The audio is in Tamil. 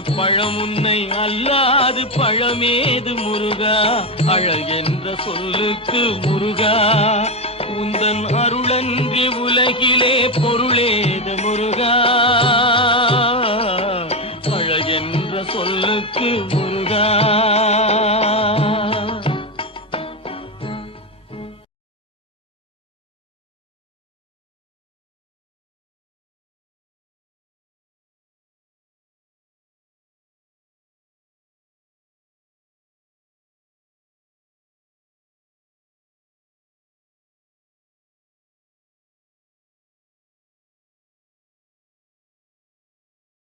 பழம் உன்னை அல்லாது பழமேது முருகா, அழல் என்ற சொல்லுக்கு முருகா. உந்தன் அருளன்றி உலகிலே பொருளேது முருகா, அழகென்ற சொல்லுக்கு